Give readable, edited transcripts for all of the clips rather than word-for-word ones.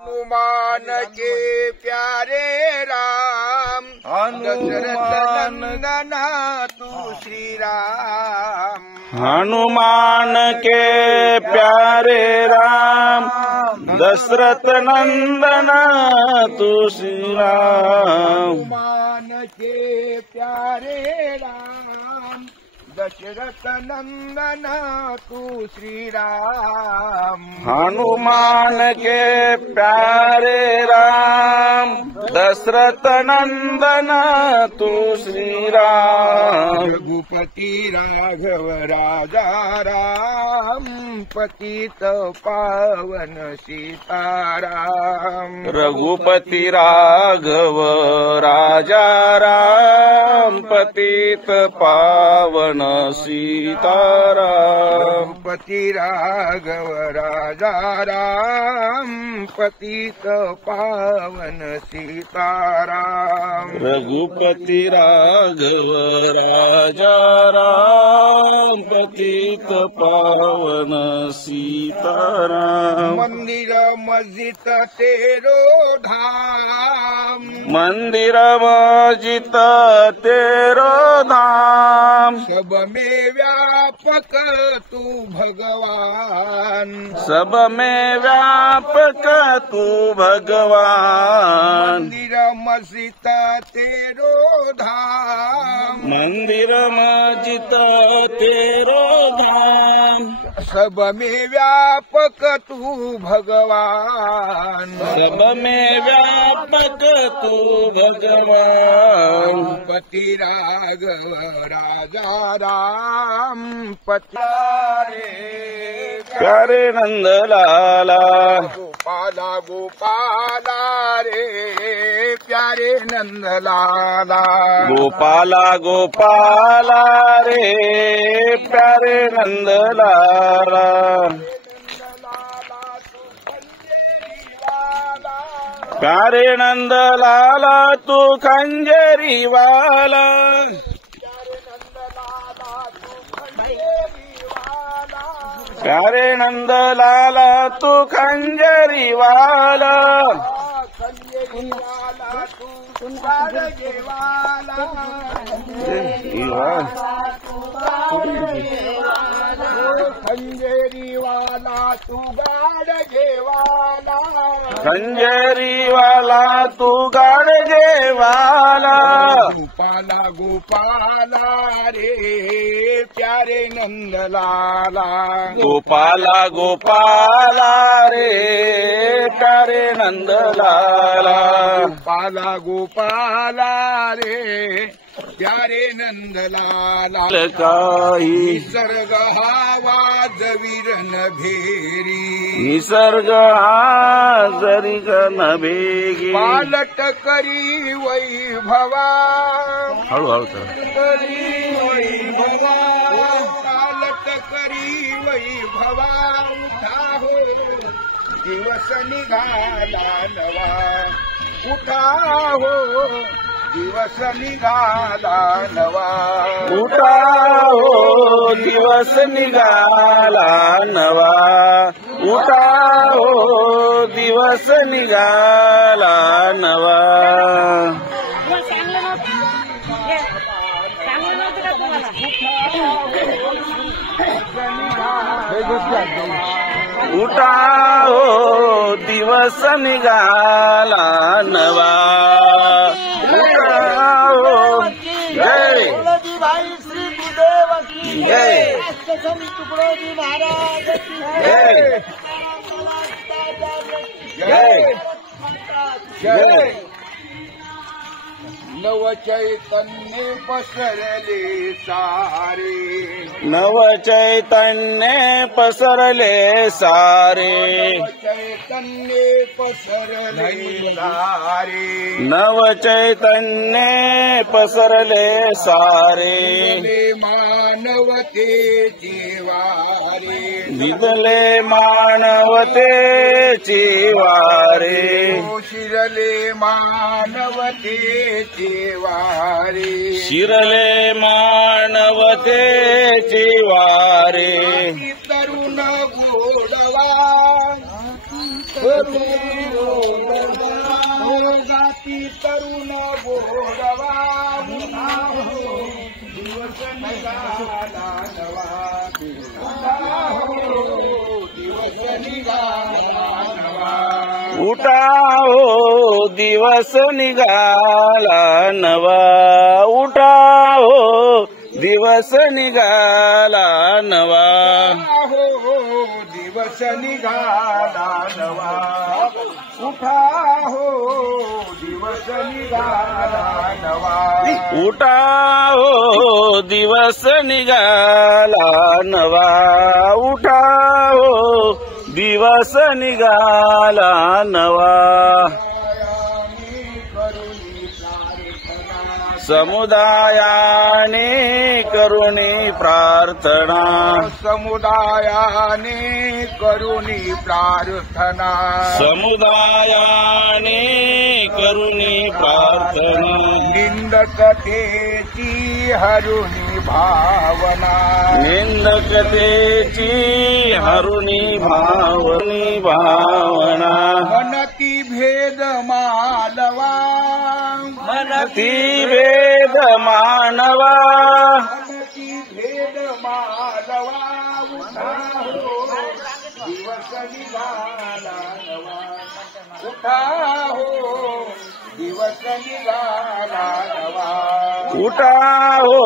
हनुमान के प्यारे राम, दशरथ नंदन तू श्री राम। हनुमान के प्यारे राम, दशरथ नंदन तू श्री राम। हनुमान के प्यारे राम, दशरथ नंदन तू श्री राम। हनुमान के प्यारे राम, दशरथ नंदन तू श्री राम। रघुपति राघव राजा राम, पतित पावन सीताराम। रघुपति राघव राजा राम, पतित पावन सीताराम। रघुपति राघव राजा राम, पतित पावन सीताराम। रघुपति राघव राजा राम, पतित पावन सीताराम। मंदिर मस्जिद तेरो धाम, मंदिर मस्जिद तेरो धाम। सब में व्यापक तू भगवान, सब में व्यापक तू भगवान। मंदिर मस्जिद तेरो धाम, मंदिर मस्जिद तेरो धाम। सब में व्यापक तू भगवान, सब में व्यापक तू भगवान। पति राघव राजा राम, पति प्यारे नंद लाला, गोपाला गोपाला रे प्यारे नंद लाला। गोपाला गोपाला रे प्यारे नंद लाला। प्यारे नंद लाला तू खंजरी वाला। प्यारे नंद लाला तू खंजरी वाला। खंजेरी वाला तू गाडगे वाला, खंजरी वाला तू गाडगे वाला। गोपाला गोपाला रे प्यारे नंद लाला। गोपाला गोपाला रे प्यारे नंद लाला। गोपाला गोपाला रे प्यारे नंद लाला। काही निसर्ग हा वाजवीरन भेरी, निसर्ग जरी गण भेगी। पालट करी वैभवा, हळूहळू कर। करी वैभवा, पालट करी वैभवा। उठा हो दिवस निघाला नवा, उठा हो दिवस निघाला नवा। उठा हो दिवस निघाला नवा। उठा हो दिवस निघाला नवा। उठा हो दिवस निघाला नवा। उठा हो जय जय जय जय। नव चैतन्य पसरले सारे, नव चैतन्य पसरले सारे। चैतन्य पसरले सारे, नव चैतन्य पसरले सारे। मानवते जीवारे, दिदले मानवते चिवारे। शिरले मानवते जीवारे, शिरले मानवते चिवारे। तरुण गोडवा, तरुण अति तरुण गोडवा उठा हो दिवस निघाला नवा उठा हो दिवस निघाला नवा उठा हो दिवस निघाला नवा उठा हो दिवस निघाला नवा हो दिवस निघाला नवा उठा हो दिवस निघाला नवा उठा हो दिवस निघाला नवा उठा हो दिवस निघाला नवा समुदायाने करुणी प्रार्थना समुदायाने करुणी प्रार्थना समुदायाने करुणी प्रार्थना निंदकतेची हरुणी भावना निंदकतेची हरुणी भावना मनती भेद मालवा मनती भेद मानवा मनती भेद मालवा उठा हो दिवस निघाला नवा उठा हो दिवस निघाला नवा उठा हो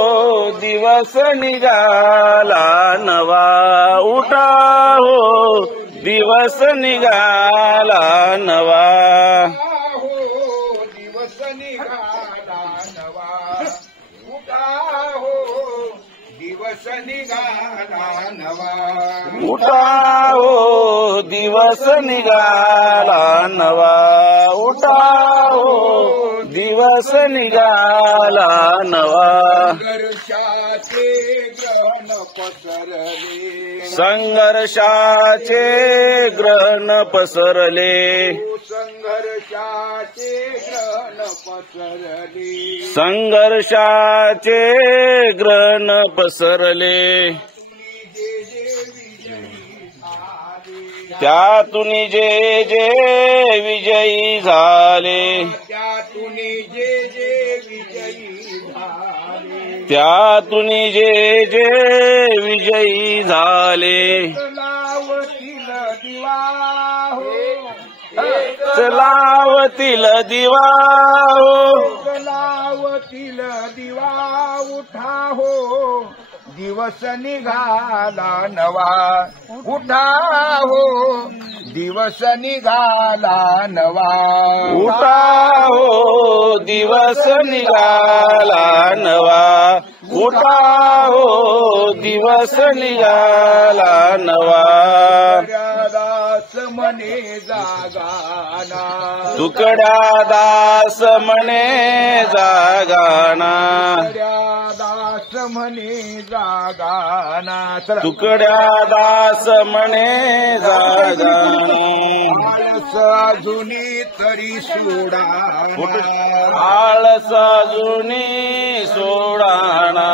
दिवस निघाला नवा उठा हो दिवस निघाला नवा दिवस निघाला नवा उठा हो दिवस निघाला नवा उठा हो दिवस निघाला नवा उठा हो दिवस निघाला नवा संघर्षाचे ग्रहण पसरले संघर्षाचे ग्रहण पसरले संघर्षाचे ग्रहण पसरले संघर्षाचे ग्रहण पसरले त्यातून जे जे विजयी झाले त्यातून जे जे विजयी झाले त्यातून जे जे विजयी झाले लावतील दिवा हो लावतील दिवा हो लावतील दिवा उठा हो दिवस निघाला नवा उठा हो दिवस निघाला नवा उठा हो दिवस निघाला नवा उठा हो दिवस निघाला नवा दास म्हणे जागाना तुकड्या दास म्हणे जागाना दास म्हणे जागाना चला. तुकड्या दास म्हणे जागाना आळस अजूनी तरी सोडाना आळस अजूनी सोडाना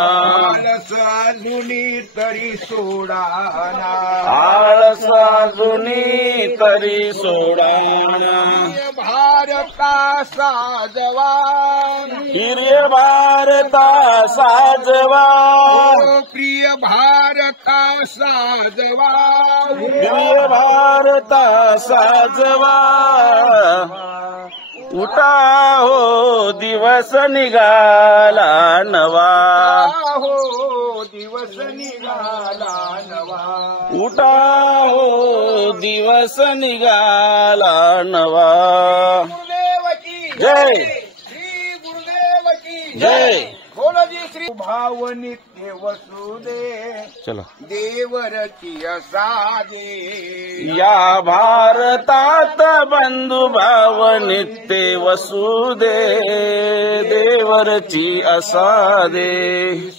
आळस अजूनी तरी सोडाना आळस अजूनी तरी सोडाना भारता साजवा हिरय भारता साजवा प्रिय भारता साजवा प्रिय भारता साजवा उठा हो दिवस निघाला नवा हो दिवस निघाला नवा उठा हो दिवस निघाला नवा गुरुदेव की जय श्री गुरुदेव की जय बोलो जी श्री भाव नित्य वसुदे चला देवरची असादे या भारतात बंधुभाव नित्य वसुदे देवरची असादे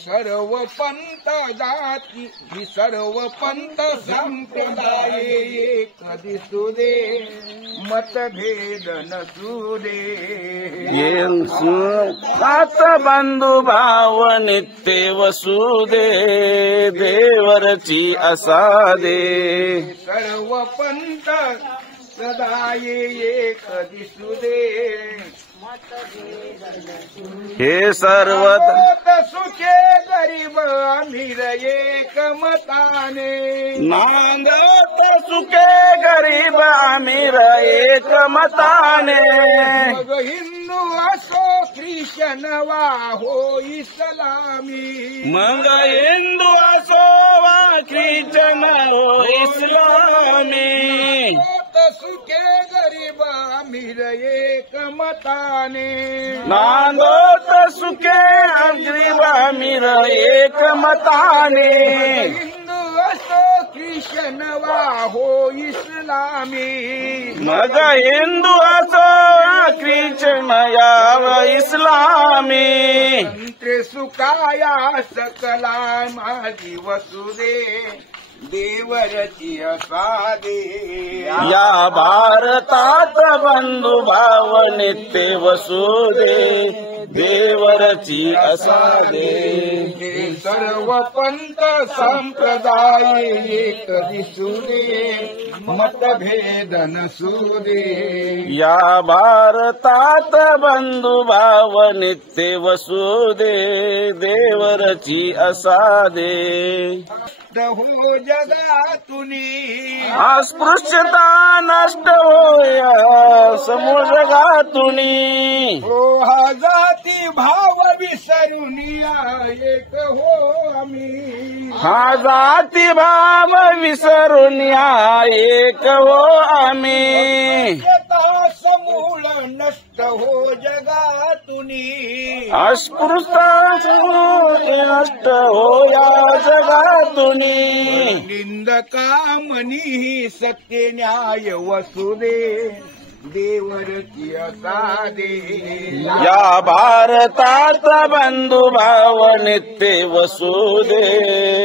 सर्व पंत जाती ही सर्व पंत संप्रदाय एक दिसुदे मतभेद नसुदे सात बंधुभाव नित्य वसुदे देवरची असादे सर्व पंत सदा एक दिसू दे. हे सर्व नांदत सुखे गरीब अमीर एकमताने. नांदत सुखे गरीब अमीर एकमताने. मग हिंदू असो ख्रिश्चन वा हो इस्लामी. मग हिंदू असो वा ख्रिश्चन हो इस्लामी. सुखे गरीब अमीर एकमताने. नांदत सुखे गरीब अमीर एकमताने. हिंदू असो ख्रिश्चन वा हो इस्लामी. मग हिंदू असो ख्रिश्चन या इस्लामी. मंत्रे सुखाया सकला माझी वसुदे. देवरची असादे. या भारतात बंधुभाव नित्य वसुदे. देवरची असादे. हे सर्व पंथ संप्रदाय एक दिसुदे. मतभेद नसुदे. या भारतात बंधुभाव नित्य वसुदे. देवरची असादे. हो जगातुनी अस्पृश्यता नष्ट होया समूळ जगातुनी. हो हा जाती भाव विसरून एक हो आम्ही. हा जाती भाव विसरून एक हो आम्ही. समूळ नष्ट हो जगातुनी. अस्पृश्यता नष्ट होया जगातुनी. निंदका मनी सत्य न्याय वसुदे. देवरची असादे. या भारतात बंधुभाव नित्य वसुदे.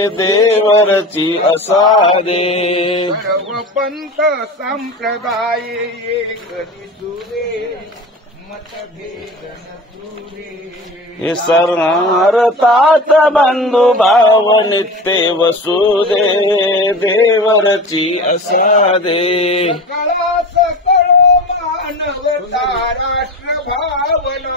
देवरची असादे. सर्व पंथ संप्रदाय एक दिसुदे. मतभेद नसुदे. हे सर्वार्थात बंधुभाव नित्य वसुदे. देवरची असादे. सकळा सकळ मानवता राष्ट्र भावना.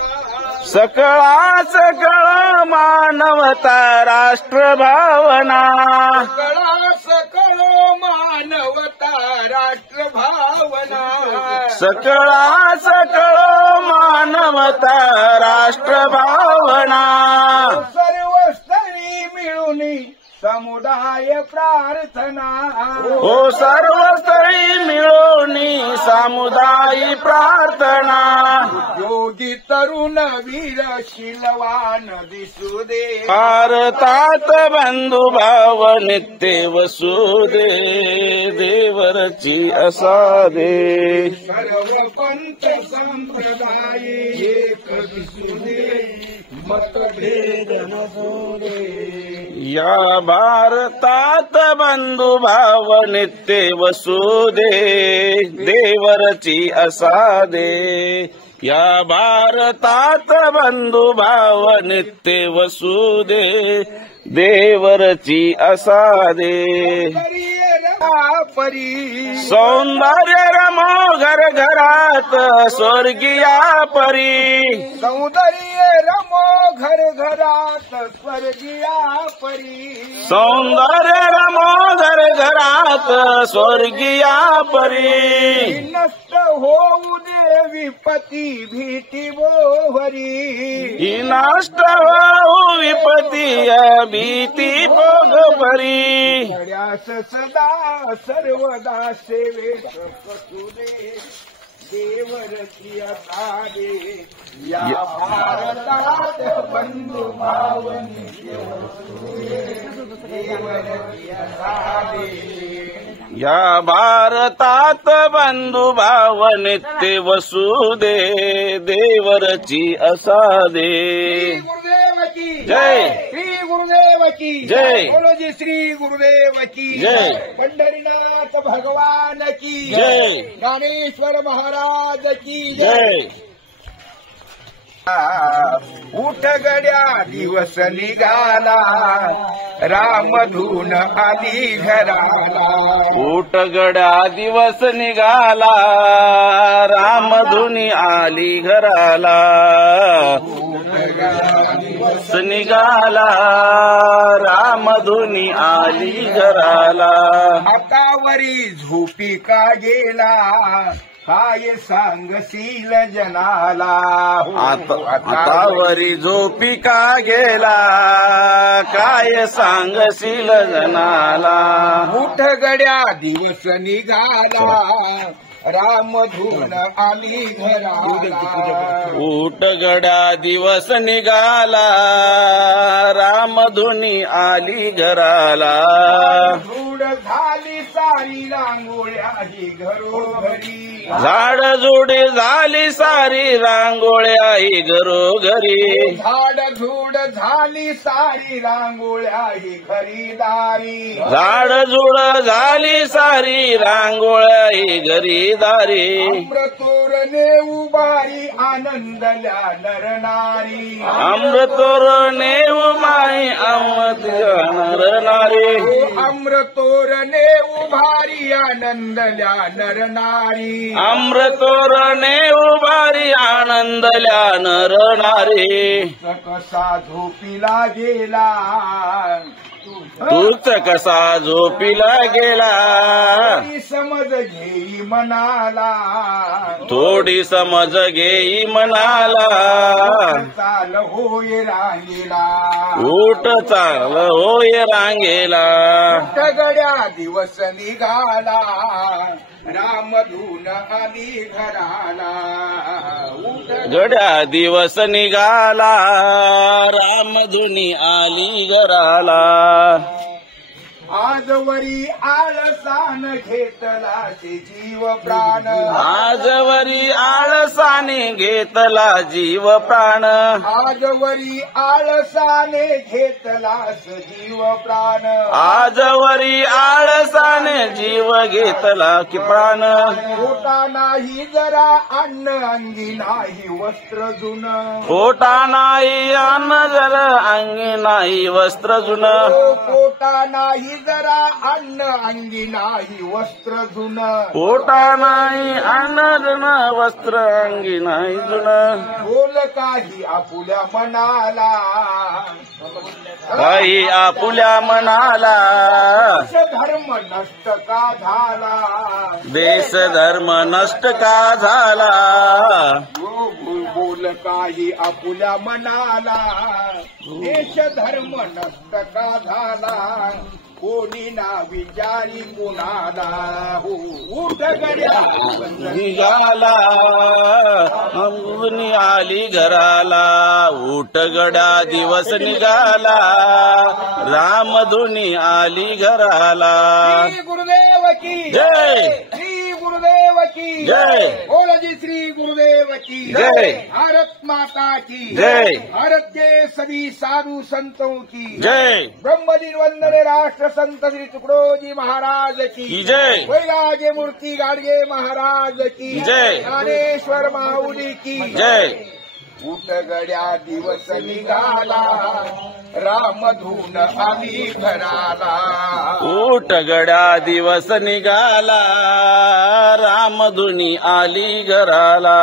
सकळा सकळ मानवता राष्ट्र भावना. सकळा सकळ मानवता राष्ट्र भावना. सकळा सकळ मानवता राष्ट्र भावना. सर्व स्तरी मिळून समुदाय प्रार्थना. हो सर्व स्तरी मिळून समुदायी प्रार्थना. योगी तरुण वीर शीलवान दिसू दे. भारतात बंधुभाव नित्य वसुदे. देवरची असादे. सर्व पंथ संप्रदाय एक दिसू दे. मतभेद नसू दे. या भारतात बंधुभाव नित्य वसुदे. देवरची असादे. या भारतात बंधुभाव नित्य वसुदे. देवरची असादे. परी सौंदर्य रमो घर घरात स्वर्गीया परी. सौंदर्य रमो घर घरात स्वर्गीया परी. सौंदर्य रमो घर घरात स्वर्गीया परी. नष्ट होऊ दे विपती भीती बोहरी. ही नष्ट होऊ विपती भीती भोग परी. धड्यास सदा सर्वदा सेवेत पसू दे. देवरची असादे. या भारतात बंधुभाव नित्य वसुदे. देवरची असादे. या भारतात बंधुभाव नित्य वसुदे. देवरची असादे. गुरुदेव की जय. श्री गुरुदेव की जय. बोलो जी श्री गुरुदेव की जय. पंढरीनाथ भगवान की जय. रामेश्वर महाराज की जय. उठ गड्या दिवस निघाला रामधून आली घराला. उठ गड्या दिवस निघाला रामधुनी आली घराला. दिवस निघाला रामधुनी आली घराला. हातावरी झोपी का गेला काय सांगशील जनाला. हातावरी झोपी का गेला काय सांगशील जनाला. उठ गड्या दिवस निघाला रामधून आली घराला. उठ गड्या दिवस निघाला रामधुनी आली घराला. धूड झाली सारी रांगोळ्या ही घरोघरी. झाडझुडी झाली सारी रांगोळ्या ही घरोघरी. झाडझूड झाली सारी रांगोळ्या ही खरीदारी. झाडझुड झाली सारी रांगोळ्या ही घरीदारी. अमृतोरणे उभारी आनंदल्या नरनारी. अमृतोरणे उमाई अमृत नरनारी. अमृतोरणे उभारी आनंदल्या नरनारी. अमृतोरणे उभारी आनंदल्या नरनारी. कसा झोपीला गेला तूच कसा झोपीला गेला. थोडी समज घेई मनाला. थोडी समज घेई मनाला. चाल होय रांगेला. उठ चाल होय रांगेला. गड्या दिवस निघाला रामधून आली घराला. गड्या दिवस निघाला रामधुनी आली घराला. आजवरी आळसान घेतला ते जीव प्राण. आजवरी आळसाने घेतला जीव प्राण. आजवरी आळसाने घेतलास जीव प्राण. आजवरी आळसाने जीव घेतला की प्राण. पोटा नाही जरा अन्न अंगी नाही वस्त्र जुन. पोटा नाही अन्न जल अंगी नाही वस्त्र जुन. पोटा नाही जरा अन्न अंगी नाही वस्त्र जुन. पोटा नाही अन्न जन वस्त्र अंगी नाही जुन. बोल काही आपुल्या मनाला. काही आपुल्या मनाला. धर्म नष्ट का झाला. देश धर्म नष्ट का झाला. बोल काही आपुल्या मनाला. देश धर्म नष्ट का झाला. कोणी ना विचारी कोणाला. उठ गड्या निघाला रामधुनी आली घराला. उठ गड्या दिवस निघाला रामधुनी आली घराला. श्री गुरुदेव की जय. श्री गुरुदेव की जय. बोल जी श्री गुरुदेव की जय. भारत माता की जय. भारत के सभी साधु संतों की जय. ब्रह्मदिन वंदने राष्ट्र संत श्री तुकडोजी महाराज की जय. वैराग्य मूर्ती गाडगे महाराज की जय. ज्ञानेश्वर माऊली की जय. उठ गड्या दिवस निघाला रामधून आली घराला. उठ गड्या दिवस निघाला रामधुनी आली घराला.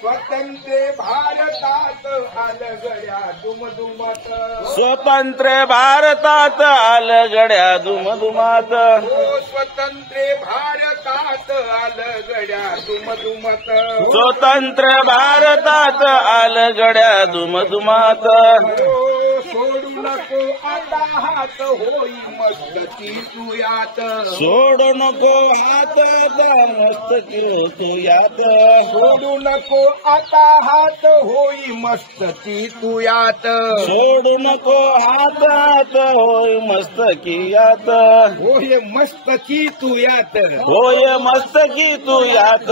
स्वतंत्र भारतात आलगड्या दुमदुमत. स्वतंत्र भारतात आलगड्या दुमदुमात. स्वतंत्र भारतात आलगड्या दुमदुमत. स्वतंत्र भारतात आलगड्या दुमदुमात. सोडू नको आता हात होई मस्तकी तुयात. सोडू नको हात मस्तकी तू यात. सोडू नको आता हात होई मस्तकी तुयात. सोडू नको हातात होय मस्तकी यात. होय मस्तकी तुयात. होय मस्तकी तू यात.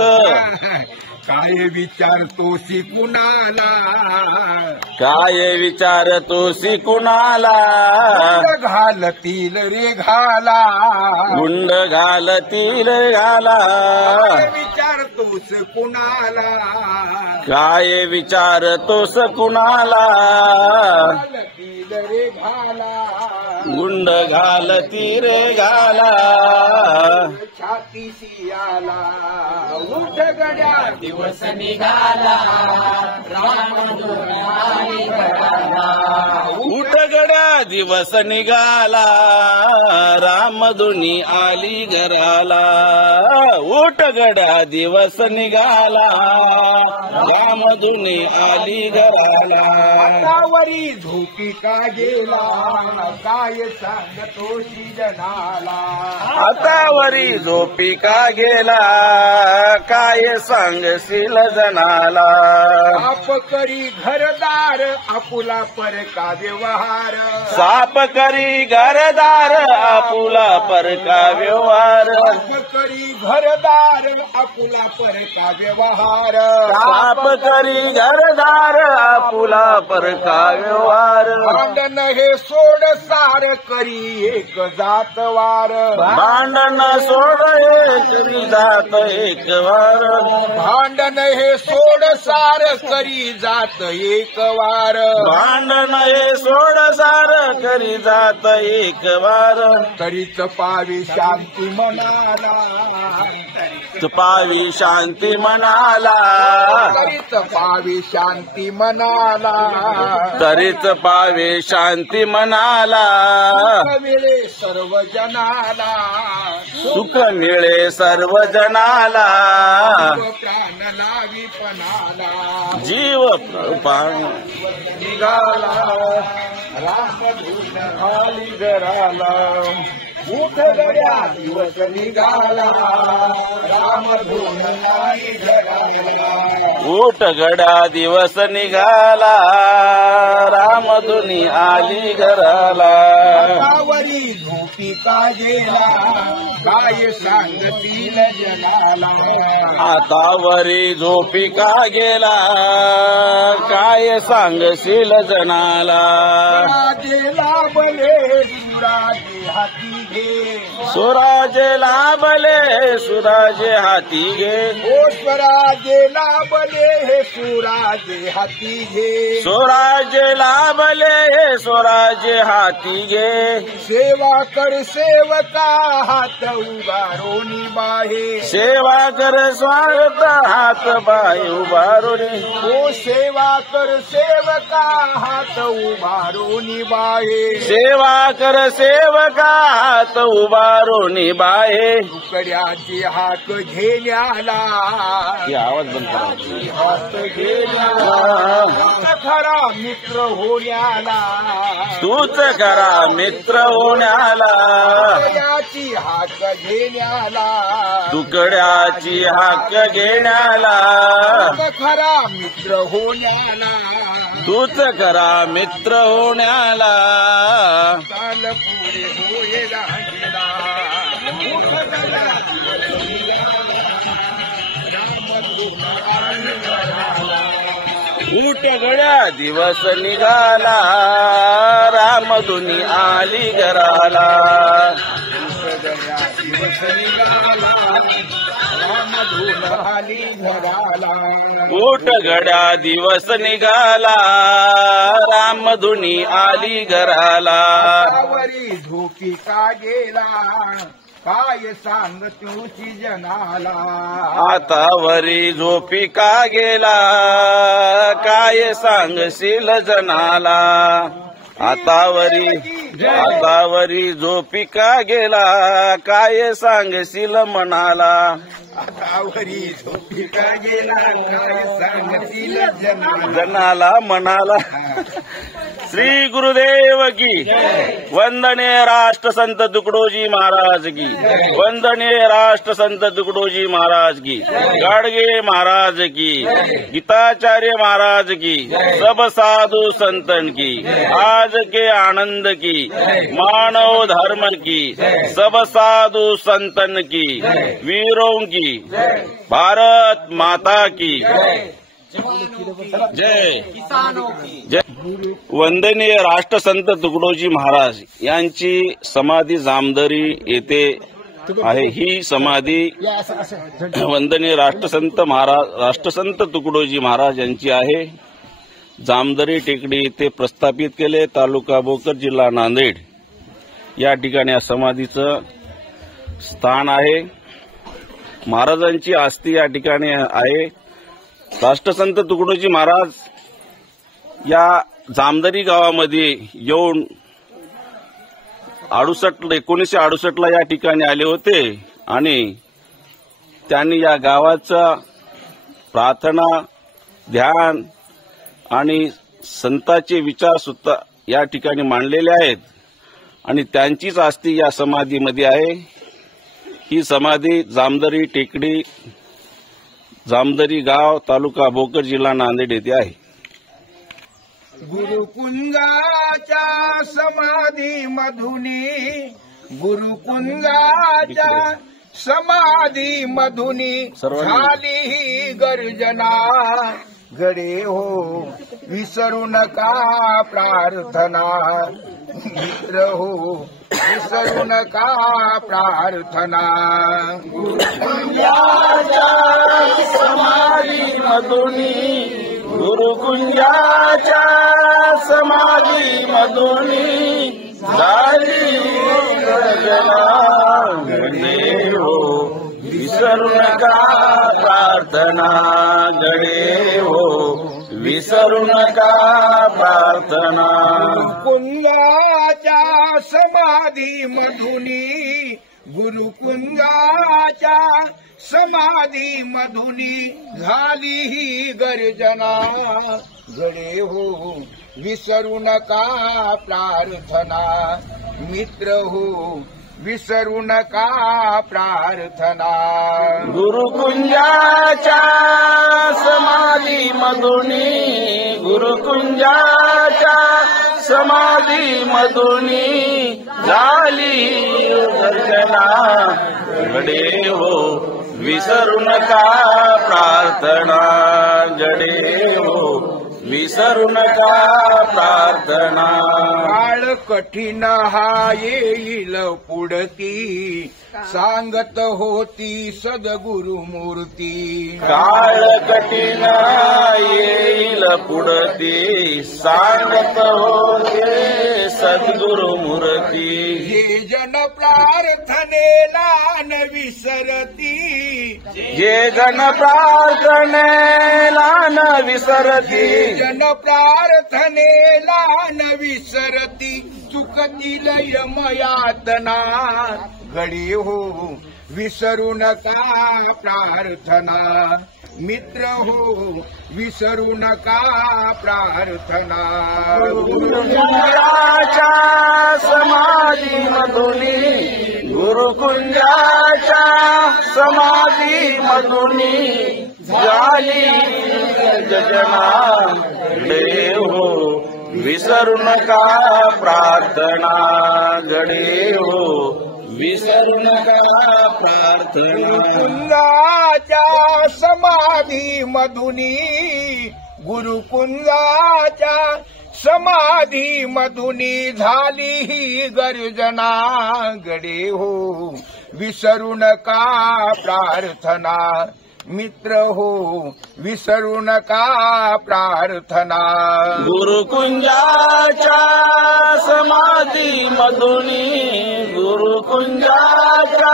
काय विचारतोसी कुणाला. काय विचारतोसी कुणाला. घालतील रे घाला. गुंड घालतील घाला. विचार विचारतोस कुणाला काय विचारतोस कुणाला घालतील रे घाला गुंड घालती रे घाला छातीशी आला उठ गड्या दिवस निघाला उठ गड्या दिवस निघाला रामधुनी आली घराला उठ गड्या दिवस निघाला रामधुनी आली घराला हातावरी झोपी का गेला काय सांगतो जनाला हातावरी झोपी का गेला काय सांगशील जनाला आप करी घरदार आपुला पर का व्यवहार साप करी घरदार आपुला परका व्यवहार आप करी घरदार आपुला पर का व्यवहार साप करी घरदार आपुला परका व्यवहार भांडण हे सोड सार करी एक जातवार भांडण सोड एक जात एक वार भांडण हे सोड सार करी जात एक वार भांडण हे सोड सार करी जात एक वार तरीच पावी शांती मनाला पावी शांती मनाला तरीच पावी शांती मनाला तरीच पावे शांती मनाला मिळे सर्व जनाला सुख मिळे सर्व जनाला प्राण लावी पणाला जीव प्राण निघाला रामधून खाली घराला उठ गड्या दिवस निघाला रामधून खाली घराला उठ गड्या दिवस निघाला रामधुनी आली घराला हातावरी झोपी का गेला काय सांगतील जनाला हातावरी झोपी का गेला काय सांगशील जनाला गेला बले सुराजे हाती घे सुराजे लाभले सुराजे हाती घे ओ स्वराजे लाभले हे सुराजे हाती घे स्वराजे लाभले स्वराजे हाती घे सेवा कर सेवका हात उगारोनी बाहे सेवा कर स्वागत हात बाय उभारुनी ओ सेवा कर सेवका हात उभारोनी बाहे सेवा कर सेवका हात उभारुनी बाहे तुकड्याची हाक घेण्याला आवाज बंद करा हात घेण्याला खरा मित्र होण्याला तूच करा मित्र होण्याला याची हाक घेण्याला तुकड्याची हाक घेण्याला खरा मित्र होण्याला तूच करा मित्र होण्याला काल पुढे होय राहिला उठ गड्या दिवस निघाला रामधुनी आली घराला दिवस निघाला रामधून आली घराला उठ गड्या दिवस निघाला रामधुनी आली घराला हातावरी झोपी का गेला काय सांग तुझी जनाला हातावरी झोपी का गेला काय सांगशील जनाला हातावरी झोपी का गेला काय सांगशील मनाला हातावरी झोपी का गेला काय सांगतील जनाला जनाला मनाला श्री गुरुदेव की वंदनीय राष्ट्रसंत तुकडोजी महाराज की वंदनीय राष्ट्रसंत तुकडोजी महाराज की गाडगे महाराज की गीताचार्य महाराज की सब साधु संतन की आज के आनंद की मानव धर्म की सब साधु संतन की वीरों की भारत माता की जय जय. वंदनीय राष्ट्रसंत तुकडोजी महाराज यांची समाधी जामदरी येथे आहे. ही समाधी वंदनीय राष्ट्रसंत तुकडोजी महाराज यांची आहे. जामदरी टेकडी येथे प्रस्थापित केले. तालुका भोकर, जिल्हा नांदेड या ठिकाणी या समाधीचं स्थान आहे. महाराजांची अस्थी या ठिकाणी आहे. राष्ट्रसंत तुकडोजी महाराज या जामदरी गावामध्ये येऊन 1968 या ठिकाणी आले होते आणि त्यांनी या गावाचा प्रार्थना, ध्यान आणि संतांचे विचार सुद्धा या ठिकाणी मांडलेले आहेत आणि त्यांचीच अस्थी या समाधीमध्ये आहे. ही समाधी जामदरी टेकडी, जामदरी गाव, तालुका भोकर, जिल्हा नांदेड येथे आहे. गुरुकुंजाच्या समाधी मधुनी, गुरुकुंजाच्या समाधी मधुनी झाली ही गर्जना. गडे हो विसरू नका प्रार्थना, मित्र हो विसरू नका प्रार्थना. गुरुकुंजाच्या समाधी मधुनी, गुरुकुंजाच्या समाधी मधुनी झाली गर्जना. गडे हो विसरू नका प्रार्थना, गडे हो विसरू नका प्रार्थना. गुरुकुंजाच्या समाधी मधुनी, गुरुकुंजाच्या समाधी मधुनी झाली ही गर्जना. गडे हो विसरू नका प्रार्थना, मित्र हो विसरू नका प्रार्थना. गुरुकुंजाच्या समाधी मधुनी, गुरुकुंजाच्या समाधी मधुनी झाली गर्जना. गडे हो विसरू नका प्रार्थना, गडे हो विसरू नका प्रार्थना. काळ कठीण हा येईल पुढती, सांगत होती सद्गुरु मूर्ती. काळ कठीण येईल पुढती, सांगत होते सद्गुरु मूर्ती. हे जन प्रार्थनेला न विसरती, जे जन प्रार्थनेला न विसरती, जन प्रार्थनेला न विसरती. चुकतील यमयातना. गडी हो विसरू नका प्रार्थना, मित्र हो विसरू नका प्रार्थना. गुरुकुंजाच्या समाधी मधुनी, गुरुकुंजाच्या समाधी मधुनी झाली गर्जना. गडे हो विसरू नका प्रार्थना, गडे हो विसरू नका प्रार्थना. गुरुकुंजाच्या समाधी मधुनी, गुरुकुंजाच्या समाधी मधुनी झाली ही गर्जना. गडे हो विसरू नका प्रार्थना, मित्र हो विसरू नका प्रार्थना. गुरुकुंजाच्या समाधी मधुनी, गुरुकुंजाच्या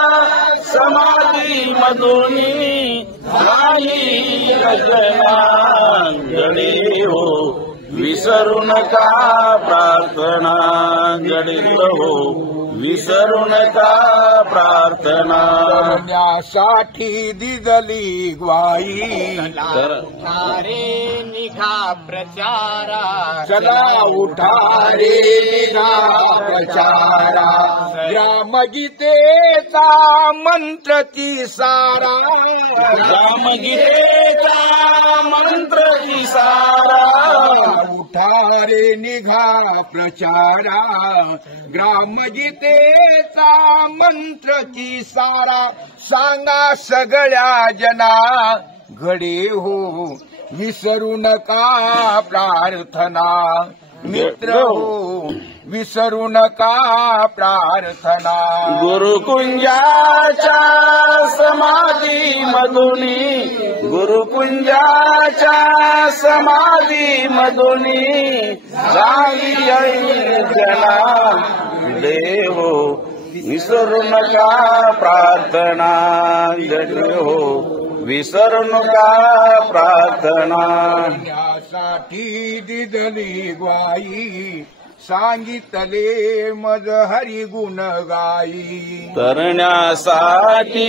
समाधी मधुनी झाली गर्जना. गडे हो विसरू नका प्रार्थना, गडे हो विसरू नका प्रार्थना. करण्यासाठी दिदली ग्वाई, रे निघा प्रचारा. चला उठा रे निघा प्रचारा. ग्रामगीतेचा मंत्र ती सारा, ग्रामगीतेचा मंत्र ती सारा. उठा रे निघा प्रचारा. ग्रामगीतेचा मंत्र की सारा. सांगा सगळ्या जना. घडे हो विसरू नका प्रार्थना, मित्र हो विसरू नका प्रार्थना. गुरुकुंजाच्या समाधी मधुनी, गुरुकुंजाच्या समाधी मधुनी जावी जना देव, विसरू नका प्रार्थना. देव विसरू नका प्रार्थना. यासाठी दिदली ग्वाई, सांगितले मज हरी गुण गाई. तरण्यासाठी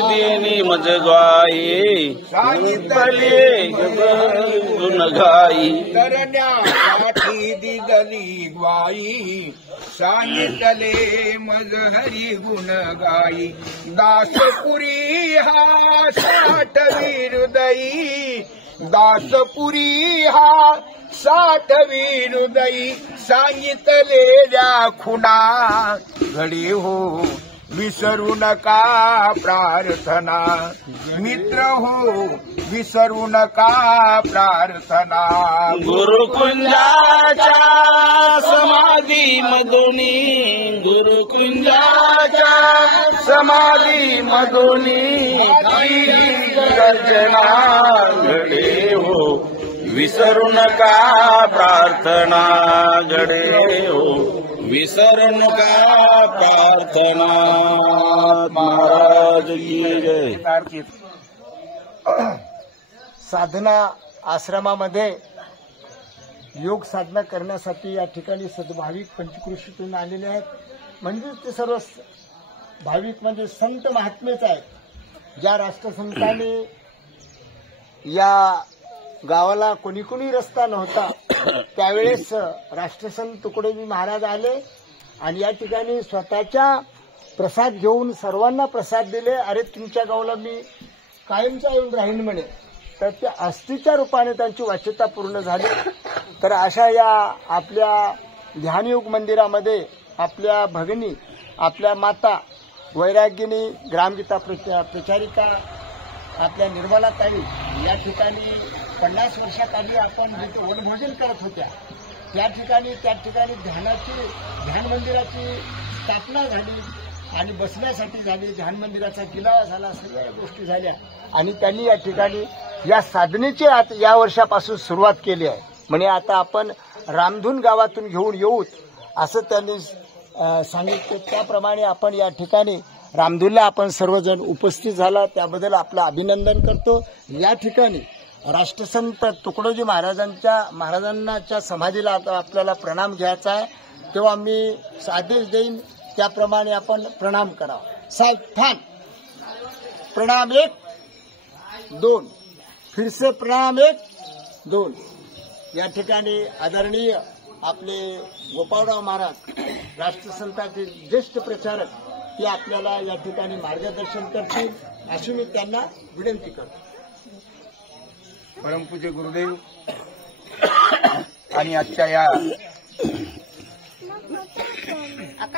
देणी मज गाई, सांगितले गुण गाई. तरण्यासाठी दिदली ग्वाई, सांगितले मज हरी गुण गाई. दासपुरी हा साठवी हृदयी, दासपुरी हा साठवी हृदयी. सांगितलेल्या खुणा घडी हो, विसरू नका प्रार्थना. मित्र हो, विसरू नका प्रार्थना. गुरुकुंजाच्या समाधी मधुनी, गुरुकुंजाच्या समाधी मधुनी गर्जना घडे हो, विसरू नका प्रार्थना. घडे हो, विसरू नका प्रार्थना. महाराज की जय. साधना आश्रमामध्ये योग साधना करण्यासाठी या ठिकाणी सद्भाविक पंचकृषीतून आलेले आहेत. म्हणजे ते सर्व भाविक म्हणजे संत महात्मेच आहेत. ज्या राष्ट्रसंतांनी या गावाला कोणी कोणी रस्ता नव्हता, त्यावेळेस राष्ट्रसंत तुकडोजी महाराज आले आणि या ठिकाणी स्वतःच्या प्रसाद घेऊन सर्वांना प्रसाद दिले. अरे तुमच्या गावाला मी कायमचा येऊन राहीन म्हणे. तर त्या अस्थीच्या रूपाने त्यांची वाच्यता पूर्ण झाली. तर अशा या आपल्या ध्यानयोग मंदिरामध्ये आपल्या भगिनी, आपल्या माता वैरागिनी, ग्रामगीता प्रचारिका आपल्या निर्मला ताई या ठिकाणी 50 वर्षाखाली आपण जिथे वनभोजन करत होत्या त्या ठिकाणी ध्यान मंदिराची स्थापना झाली आणि बसण्यासाठी झाली. ध्यान मंदिराचा गिलावा झाला, सगळ्या गोष्टी झाल्या आणि त्यांनी या ठिकाणी या साधनेची या वर्षापासून सुरुवात केली आहे. म्हणजे आता आपण रामधून गावातून घेऊन येऊत असं त्यांनी सांगितलं. त्याप्रमाणे आपण या ठिकाणी रामधूनला आपण सर्वजण उपस्थित झाला, त्याबद्दल आपलं अभिनंदन करतो. या ठिकाणी राष्ट्रसंत तुकडोजी महाराजांच्या समाधीला आता आपल्याला प्रणाम घ्यायचा आहे. तेव्हा मी आदेश देईन त्याप्रमाणे आपण प्रणाम करावा. साहेब ठाण प्रणाम 1 2, फिर से प्रणाम 1 2. या ठिकाणी आदरणीय आपले गोपाळराव महाराज राष्ट्रसंतांचे ज्येष्ठ प्रचारक ते आपल्याला या ठिकाणी मार्गदर्शन करतील अशी मी त्यांना विनंती करतो. परमपूज्य गुरुदेव आणि आजच्या या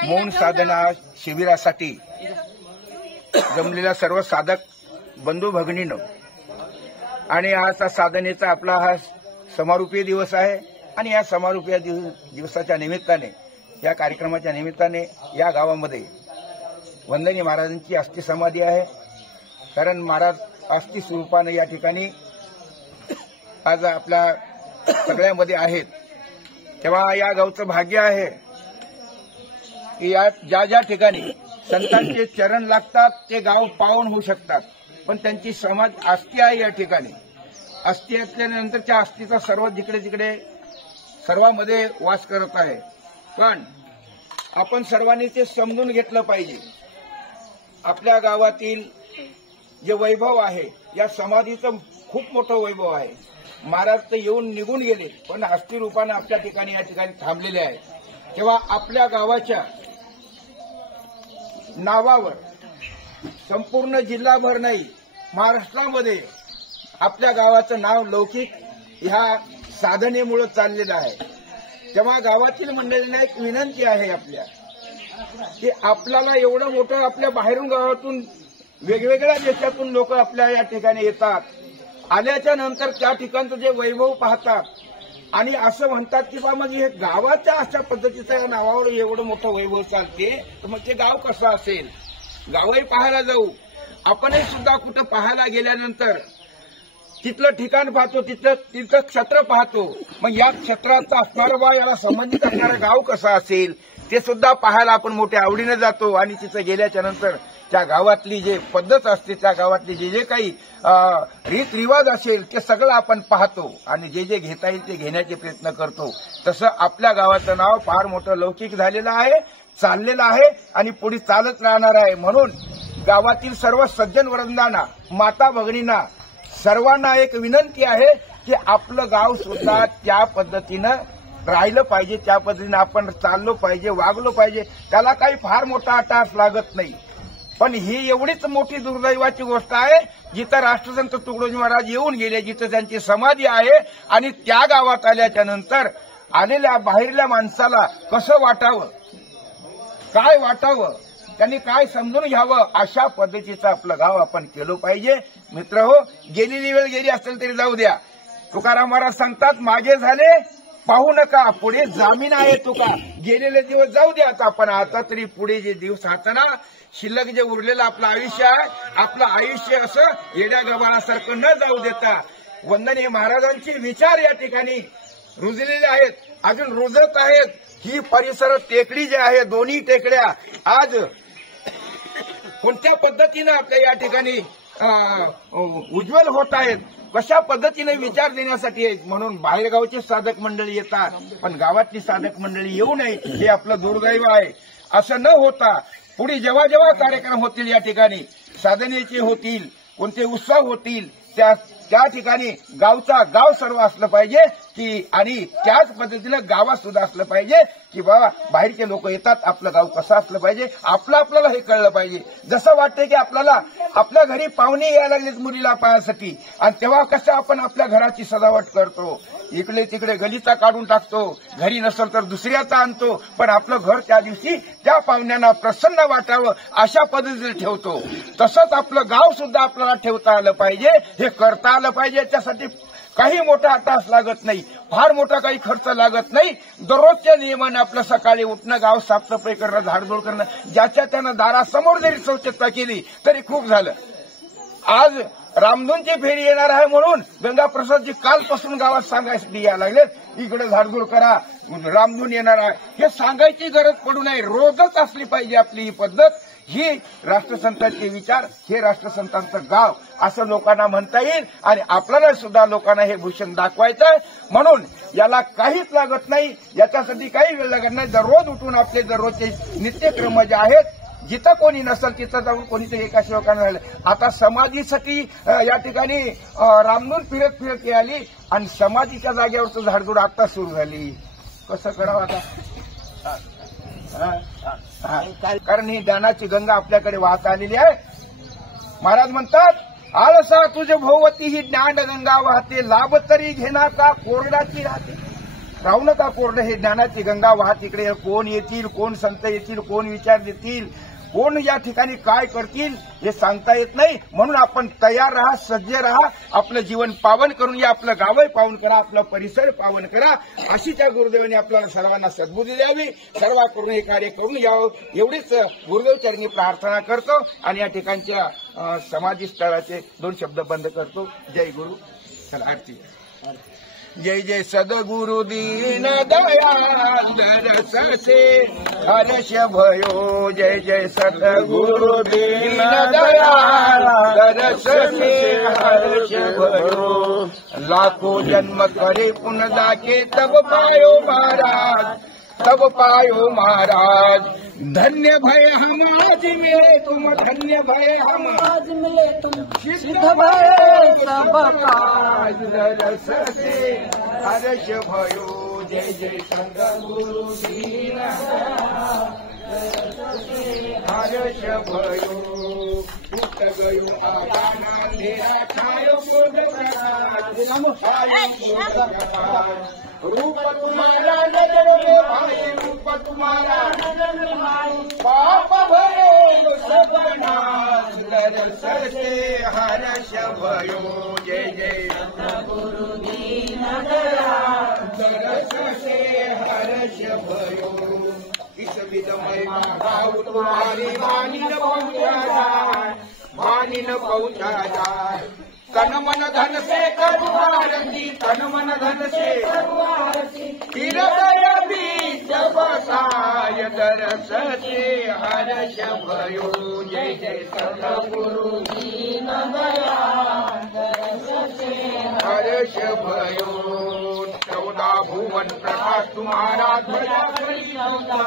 मौन साधना शिबिरासाठी जमलेल्या सर्व साधक बंधू भगिनींनो आणि आजचा साधनेचा आपला हा समारोपीय दिवस आहे. आणि या समारोपीय दिवसाच्या निमित्ताने, या कार्यक्रमाच्या निमित्ताने या गावामध्ये वंदनीय महाराजांची अस्थी समाधी आहे. कारण महाराज अस्थी स्वरूपाने या ठिकाणी आज आपल्या सगळ्यामध्ये आहेत. तेव्हा या गावचं भाग्य आहे की या ज्या ठिकाणी संतांचे चरण लागतात ते गाव पावन होऊ शकतात. पण त्यांची समाज अस्थी आहे या ठिकाणी. अस्थी असल्यानंतरच्या अस्थीचा सर्व जिकडे तिकडे सर्वांमध्ये वास करत आहे. पण आपण सर्वांनी ते समजून घेतलं पाहिजे. आपल्या गावातील जे वैभव आहे, या समाधीचं खूप मोठं वैभव आहे. महाराज तर येऊन निघून गेले, पण अस्थी रूपाने आपल्या ठिकाणी या ठिकाणी थांबलेले आहे. तेव्हा आपल्या गावाच्या नावावर संपूर्ण जिल्हाभर नाही, महाराष्ट्रामध्ये आपल्या गावाचं नाव लौकिक ह्या साधनेमुळे चाललेलं आहे. तेव्हा गावातील मंडळींना एक विनंती आहे आपल्या की आपल्याला एवढं मोठं आपल्या बाहेरून गावातून वेगवेगळ्या देशातून लोक आपल्या या ठिकाणी येतात. आल्याच्या नंतर त्या ठिकाणचं जे वैभव पाहतात आणि असं म्हणतात की बा मग हे गावाच्या अशा पद्धतीचं या नावावर एवढं मोठं वैभव चालते तर मग ते गाव कसं असेल. गावही पाहायला जाऊ. आपणही सुद्धा कुठं पाहायला गेल्यानंतर तिथलं ठिकाण पाहतो, तिथलं क्षेत्र पाहतो. मग या क्षेत्राचं असणारं बा याला संबंधित असणारं गाव कसं असेल ते सुद्धा पाहायला आपण मोठ्या आवडीनं जातो. आणि तिथं गेल्याच्या नंतर त्या गावातली जे पद्धत असते, त्या गावातली जे काही रीतरिवाज असेल ते सगळं आपण पाहतो आणि जे घेता येईल ते घेण्याचे प्रयत्न करतो. तसं आपल्या गावाचं नाव फार मोठं लौकिक झालेलं आहे, चाललेलं आहे आणि पुढे चालत राहणार आहे. म्हणून गावातील सर्व सज्जन वृंदांना, माता भगिनींना, सर्वांना एक विनंती आहे की आपलं गाव सुद्धा त्या पद्धतीनं राहिलं पाहिजे, त्या पद्धतीनं आपण चाललो पाहिजे, वागलो पाहिजे. त्याला काही फार मोठा अट्टहास लागत नाही. पण ही एवढीच मोठी दुर्दैवाची गोष्ट आहे जिथं राष्ट्रसंत तुकडोजी महाराज येऊन गेले, जिथं त्यांची समाधी आहे आणि त्या गावात आल्याच्या नंतर आलेल्या बाहेरल्या माणसाला कसं वाटावं, काय वाटावं, त्यांनी काय समजून घ्यावं, अशा पद्धतीचं आपलं गाव आपण केलं पाहिजे. मित्र हो, गेलेली वेळ गेली असेल तरी जाऊ द्या. तुकाराम महाराज सांगतात मागे झाले पाहू नका, पुढे जामीन आहे. तुका गेलेले दिवस जाऊ द्या आता, पण आता तरी पुढे जे दिवस हाताना शिल्लक जे उरलेलं आपलं आयुष्य आहे, आपलं आयुष्य असं येड्या गबाळासारखं न जाऊ देता वंदनीय महाराजांचे विचार या ठिकाणी रुजलेले आहेत, अजून रुजत आहेत. ही परिसर टेकडी जी आहे, दोन्ही टेकड्या आज कोणत्या पद्धतीनं आपल्या या ठिकाणी उज्ज्वल होत आहेत, कशा पद्धतीने विचार देण्यासाठी आहेत. म्हणून बाहेरगावची साधक मंडळी येतात, पण गावातली साधक मंडळी येऊ नये हे आपलं दुर्दैव आहे. असं न होता पुढे जेव्हा जेव्हा कार्यक्रम होतील, या ठिकाणी साधनेचे होतील, कोणते उत्सव होतील, त्या ठिकाणी गाव सर्व असलं पाहिजे की, आणि त्याच पद्धतीनं गावात सुद्धा असलं पाहिजे की बाबा बाहेरचे लोक येतात, आपलं गाव कसं असलं पाहिजे, आपल्याला हे कळलं पाहिजे. जसं वाटतंय की आपल्याला आपल्या घरी पाहुणे यायला लागलेत मुलीला पाहण्यासाठी, आणि तेव्हा कसं आपण आपल्या घराची सजावट करतो, इकडे तिकडे गलीचा काढून टाकतो, घरी नसेल तर दुसऱ्याचा आणतो, पण आपलं घर त्या दिवशी त्या पाहुण्यांना प्रसन्न वाटावं अशा पद्धतीने ठेवतो. तसंच आपलं गाव सुद्धा आपल्याला ठेवता आलं पाहिजे, हे करता आलं पाहिजे. त्यासाठी काही मोठा अट्टहास लागत नाही, फार मोठा काही खर्च लागत नाही. दररोजच्या नियमाने आपलं सकाळी उठणं, गाव साफसफाई करणं, झाडझूड करणं, ज्याच्या त्यानं दारासमोर जरी स्वच्छता केली तरी खूप झालं. आज रामधूनची फेरी येणार आहे म्हणून गंगाप्रसादजी कालपासून गावात सांगायसाठी यायला लागलेत, इकडे झाडझूड करा, रामधून येणार आहे. हे सांगायची गरज पडू नये, रोजच असली पाहिजे आपली ही पद्धत. ही राष्ट्रसंतांचे विचार, हे राष्ट्रसंतांचं गाव असं लोकांना म्हणता येईल. आणि आपल्याला सुद्धा लोकांना हे भूषण दाखवायचं, म्हणून याला काहीच लागत नाही, याच्यासाठी काही वेळ लागत नाही. दररोज उठून आपले दररोजचे नित्यक्रम जे आहेत, जिथं कोणी नसेल तिथं जाऊन कोणीतरी एका सेवकानं राहिलं. आता समाधीसाठी या ठिकाणी रामधून फिरत फिरत आली आणि समाधीच्या जागेवरचं झाडझूड आता सुरू झाली. कसं करावं आता? कारण ही ज्ञानाची गंगा आपल्याकडे वाहत आलेली आहे. महाराज म्हणतात, आळसा तुझे भोवती ही ज्ञान गंगा वाहते, लाभ तरी घेणार का कोरडाची राहते. राहू नका कोरडं, हे ज्ञानाची गंगा वाहत इकडे. कोण येतील, कोण संत येतील, कोण विचार देतील, कोण या ठिकाणी काय करतील हे सांगता येत नाही. म्हणून आपण तयार राहा, सज्ज राहा, आपलं जीवन पावन करून या, आपलं गावही पावन करा, आपला परिसर पावन करा, अशी त्या गुरुदेवांनी आपल्याला सर्वांना सद्बुद्धी द्यावी. सर्व करून हे कार्य करून यावं एवढीच गुरुदेव चरणी प्रार्थना करतो आणि या ठिकाणच्या समाधी स्थळाचे 2 शब्द बंद करतो. जय गुरु. चला आरती. जय जय सद्गुरु दीन दयाल रससे हर्ष भयो. जय जय सद्गुरु दीन दयाल रससे हर्ष भयो. लाखो जन्म करे पुण्य दाके तब पायो महाराज, तब पायो महाराज. धन्य भय हम आज मिले तुम, धन्य भय हम आज मिले तुम, सिद्ध भय सब काज रस से हर्ष भयो. जय जय सद्गुरु दीन हर्ष भयो. उठ गयो आवाना तेरा छायो क्रोध प्रकाश, रूप तुम्हारा नजर में भाई, रूप तुम्हारा नजर में भाई, पाप भये सब नाश, रस से हर्ष भयो. जय जय सद्गुरु दीन दयाल भयो इसविद महिमा गाऊ तुम्हारी वाणी न पहुंचा जाए, वाणी न पहुंचा जाए। तन मन धन से करू आरती, तन मन धन से करू आरती, हृदय बीज बसाय दरस से हर्ष भयो। जय जय सतगुरु दीन दयाल दरस से हर्ष भयो। 14 भुवन प्रकाश तुम्हारा ध्वजा खड़ी 14,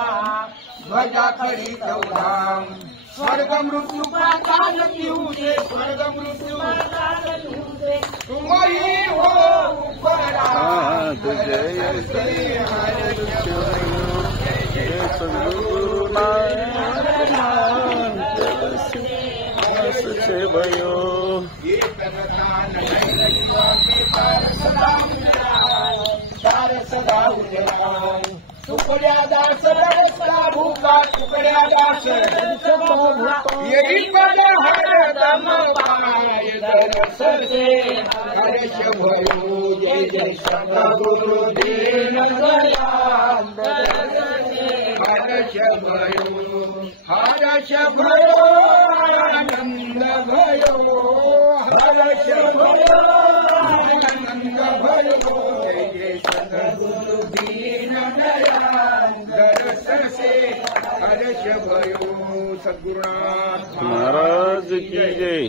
ध्वजा खड़ी 14। स्वर्ग मृत्यु पाताल क्यों स्वर्ग मृत्यु तुम ही हो उपराध। जय जय हर्ष भयो, जय सद्गुरु नारायण से भयो। ये तनदान सदा उजराय, तुकड्या दास रस्ता भूका, तुकड्या दास यही पद हरदम पाय दरस से हर्ष भयो। जय जय सतगुरु दीन दयाल दरस से हर्ष भयो, हर्ष भयो आनंद भयो, हर्ष भयो आनंद भयो। जय जय सतगुरु दीन दयाल दरस से हर्ष भयो। सद्गुरुनाथ महाराज की जय।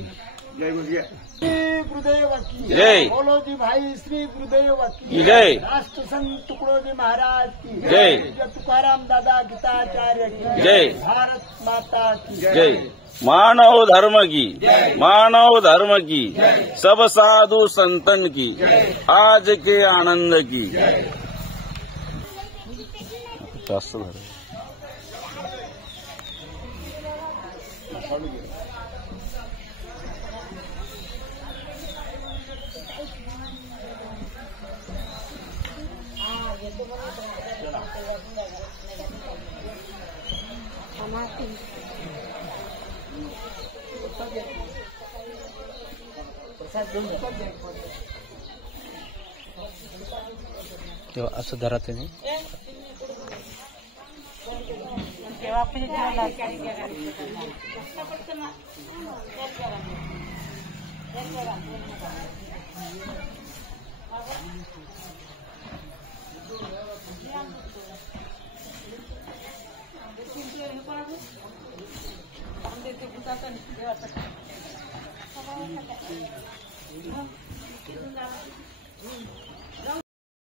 जय गुरुदेव। श्री गुरुदेव की जय। बोलो जी भाई श्री गुरुदेव की जय। राष्ट्र संत तुकडोजी महाराज की जय। तुकाराम दादा गीताचार्य की जय। भारत माता की जय। मानव धर्म की, मानव धर्म की, सब साधु संतन की, आज के आनंद की। जास्त झालं. तेव्हा असं धरात नाही.